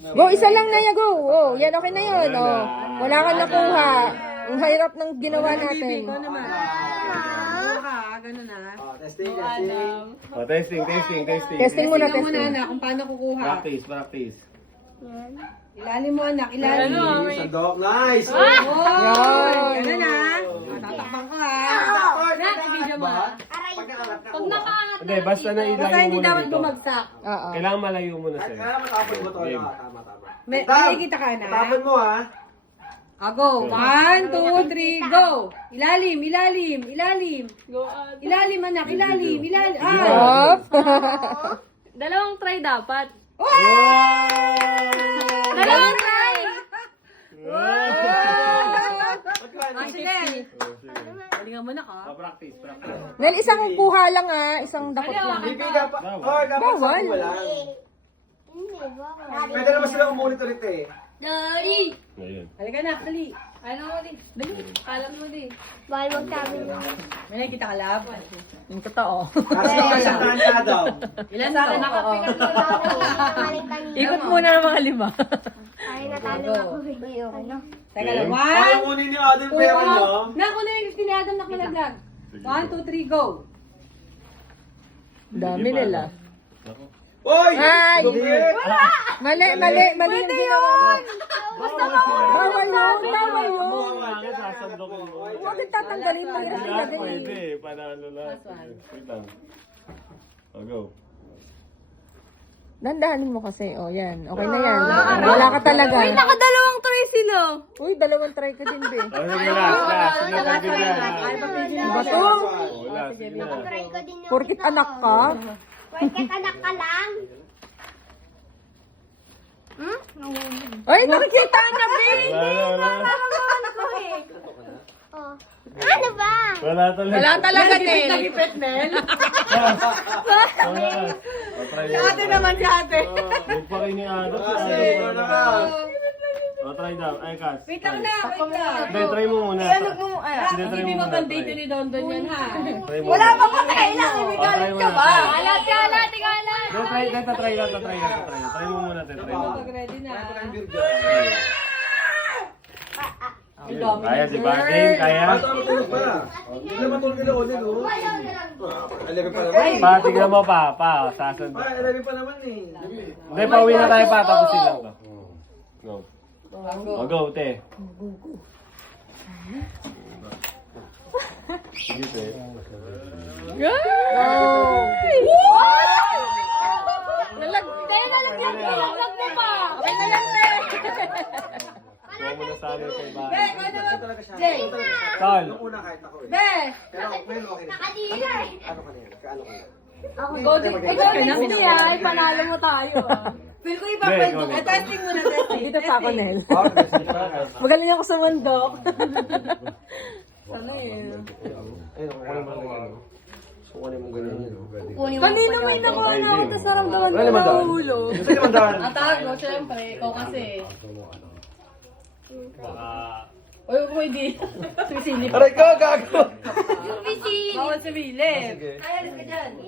Go, isa lang na ya, go. Oh, yan, okay na yun. Oh. Wala kang nakuha. Ang hirap ng ginawa natin. Ikaw naman. Ganun na. Testing. Oh, testing. Testing muna, Tingnan mo na, testing. anak, kung paano kukuha. Practice. Ilalim mo, anak, ilalim. Sandok. Nice! Yan. Ganun na. Tatakpan ko ha. Pag nakaangat Hindi, basta na Basta ilayo hindi muna dapat dito. bumagsak. Oo. Kailangan malayo muna Ay, sa'yo. kailangan matapon mo to. Game. Tama. May Tap! nakikita ka na. Tapon mo ha. Go. 1, 2, 3, go. Ilalim. Ilalim, anak, ilalim. Off. Dalawang try dapat. Dalawang try! Sige. Galingan mo na ka. Practice. Nel, isang kuha lang isang dakot lang. Bibigyan pa. Or dapat Bawal. sa lang. Pwede naman sila umulit ulit eh. Daddy! Ayun. Halika na, dali. Ano mo di? Dali. Kalam mo di. Bawal magsabi mo. May nakikita ka lab. Yung totoo. Kasi kasyataan ka daw. Ilan sa akin? Ikot muna ng mga 5. Ay, natalo ako. Ay, okay na. Teka lang. Ayaw 1, kunin ni Adam pera nyo. Naku na yung 15 ni Adam na malaglag. 1, 2, 3, go. Dami nila. Hoy! Ay! Dupit! Mali yung ginawa mo. Bawal yun. Huwag kang tatanggalin mo yung Lahat ilagay. pwede. Panalo lahat. Wait lang. Oh, go. Dandahanin mo kasi. Oh, yan. Okay na yan. Wala ka talaga. Nakadalawang try sila. Uy, 2 try ka din, be. Oh, sige lang. Sige lang. Ba to? Wala, sige na. Try ko din yung Porkit anak ka? Porkit anak ka lang. Ay, nakikita na, be. Wala. Oh. Ano ba? Wala talaga. Wala talaga, Nel. Nagipit, Nel. Wala. Try Si ate naman, si ate. Huwag pa rin ni Adam. Try daw. Ay, Kas. Wait lang na, wait lang. Hindi, try mo muna. Hindi, try mo Hindi mo muna. pang date ni Dondon yan, ha? Wala pa pa kailang, galit ka ba? Alat ka, alat, alat. Try mo muna, try mo. Pag-ready na. Kaya, di ba? Game, kaya? Ba't ako tulog pa? Hindi naman tulog nila ulit, oh. 11 pa naman. Pa, tignan mo pa. Sasad. Ay, 11 pa naman eh. Hindi, pauwi na tayo pa. Tapusin lang to. Go. Oh, go, te. Sige, te. Nalaglag mo pa. Kuha mo na sa amin kay ba? Talaga siya. Tol. Nung una kahit ako eh. Be! Pero ngayon okay na. Nakadila eh. Ano ka na yan? Kaano ka na? Go, ikaw din siya. Panalo mo tayo. Feel ko Be, ipapansin. go, go. Testing muna, testing. Dito pa ako, Nel. Oh, testing pa. Magaling ako sa mandok. Ayun, kukunin mo lang ganyan. Kukunin mo ganyan yun. Kanina may nakuha na ako, tapos naramdaman Wala ko naman na daan. ulo. Gusto naman daan. Atago, syempre. Ikaw kasi. Uy, pwede. Sumisilip. Aray ka, gago! Bawal sumisilip. Sige.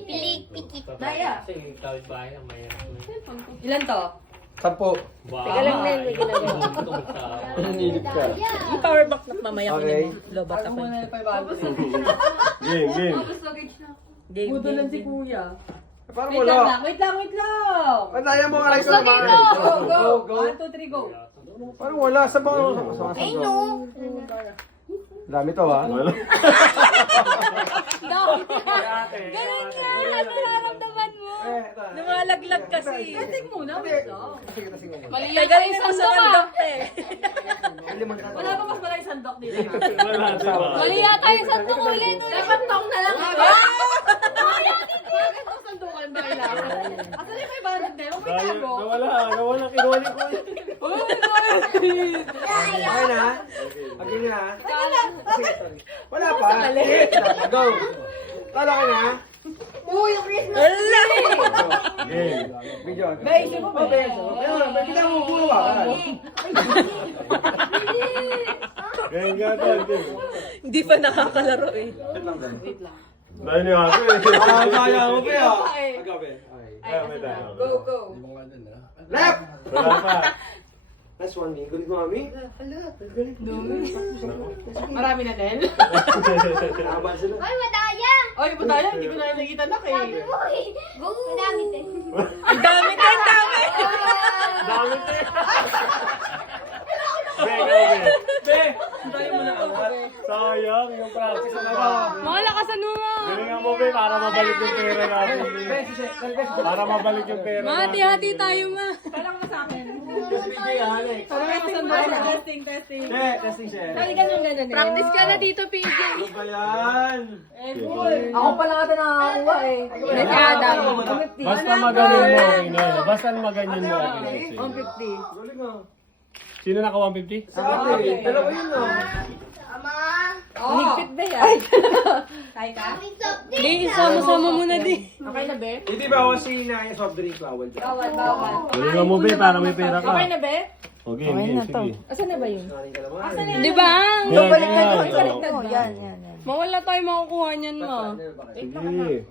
Pilik, pikit. Daya. Ilan to? 10. Teka lang, Nel, may ginagawa. Nanilip ka. Yung power bank na mamaya ko Okay. na lobat Ako ako. muna yung 500. Game. Game, Budo lang si game. kuya. Parang Wait lang, wala. wait lang. Pandaya mo nga lang sa naman. Go, go. 1, 2, 3, go. Parang wala. Sa mga... Ay, no. Dami to ha. Wala. Ganun ka. Ano nararamdaman mo? Lumalaglag kasi. Testing muna, wait lang. Mali Ay, galing ako sa mandok, te. Wala pa mas malaki sandok dito. Wala, di ba? Mali yata yung santo ulit. Dapat tong na lang. Bakit ang sandukan ba kailangan? Asan yung 500 na? Huwag may tago. Nawala. Kinuha ni Kuya. Okay na ha? Okay na ha? Wala pa. Go. Kala ka na ha? Uy, yung Christmas. Game. Video. Bay, ito mo ba? Ayun, may kita mo puro ka. Game nga tayo. Hindi pa nakakalaro eh. Dahil niyo ako eh. Kaya mo pa ya. Agabi. Kaya may tayo. Go, go. Left! Wala pa. Last one, galing ko, mami. Marami na din. Tama sila. Ay, madaya! Oy, ba't tayo? Hindi ko na nakikita na kay. Sabi mo eh. Madami din. Ang dami ka, ang dami! Dami te. Be, go, be. Be! Tayo mo na Sayang, yung practice na ba? Mga lakasan mo nga. Galingan mo, be, para mabalik yung pera natin. Para mabalik yung pera Mga natin. hati-hati tayo nga. Kailangan mo sa akin. Kasi BJ, Alex. Testing. Testing siya. Practice ka na dito, PJ. Ano ba yan? Ako pa lang ata nakakuha eh. May si Adam. Basta magaling mo, okay na yun. Basta maganyan mo, okay na yun. 150. Galing ah. Sino naka 150? Sa atin. Dalawa yun ah. Ama! Higpit ba yan? Kaya ka? Kaming soft drink. Di, isama-sama mo na di. Okay na, be? Hindi ba ako sinayang soft drink bawal dyan? Bawal. Galingan mo, be, para may pera ka. Okay na, be? Okay, game, sige. Asan na ba yun? Kaling ka naman. Di ba? Yan, Baliktad mo, yan. ibaliktad mo. Yan, yan, yan. Mawala tayo makukuha niyan, ma. Sige.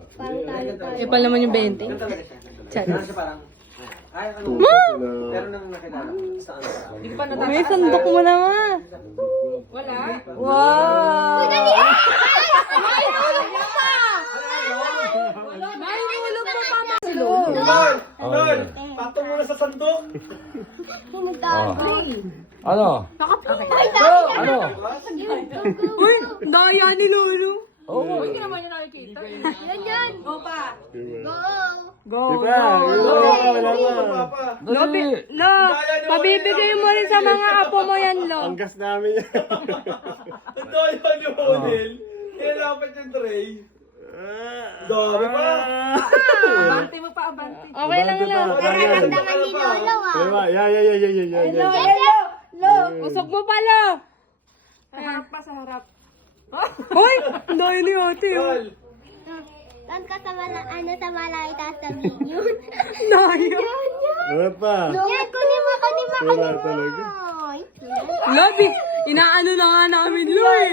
Eh, pala naman yung 20. Ganun talaga siya. Chat. Ganun siya parang, ay, ano? Pero nang nakilala, saan ka? Hindi ko pa natataas. May sandok mo na, ma. Wala. Wow! May hulog pa pa, ma. Lol! Lol! Patong mo na sa sandok! Ano? Ano? Uy, daya ni Lolo. Oo. Hindi naman yung nakikita. Yan yan. Go pa. Go! Go! Diba? Wala pa. Papa! Lo, pabibigay mo rin sa mga apo mo yan, Lo. Ang gas namin yan. Ang daya ni Odell! Kaya dapat yung tray. Dami pa! Abante mo pa, abante. Okay lang, Lo. Nararamdaman ni Lolo ah. Diba? Yan. Usok mo pa, Lo. Sa harap pa, sa harap. Hoy, daya ni ate, oh. Lol! Doon ka sa sa malay taas sa minion. Daya. Wala pa. Yan, kunin mo. Wala talaga. Labi, inaano na nga namin, Lo, eh.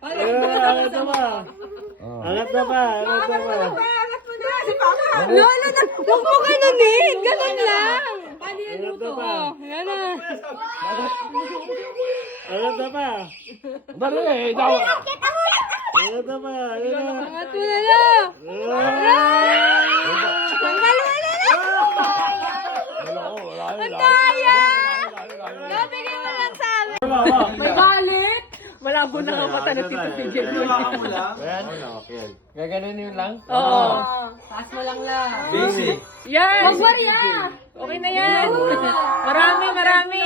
Angat na pa. Angat na pa. Lolo, huwag mo ganunin. Ganun lang. Angat na pa. Oh, yan na. Angat na pa. Dali, ikaw. Angat na pa. Angat mo na, Lo. Tanggal mo na, Lo. Ang daya. Lo, bigay mo lang sa amin. May balit. Malabo na nga mata na Tito Figil. Hawakan mo lang. Gaganon yun lang? Oo. Taas mo lang lang. Basic. Yan. Huwag Maria. Okay na yan. Marami.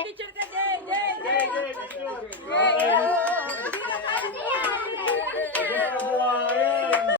Picture ka din.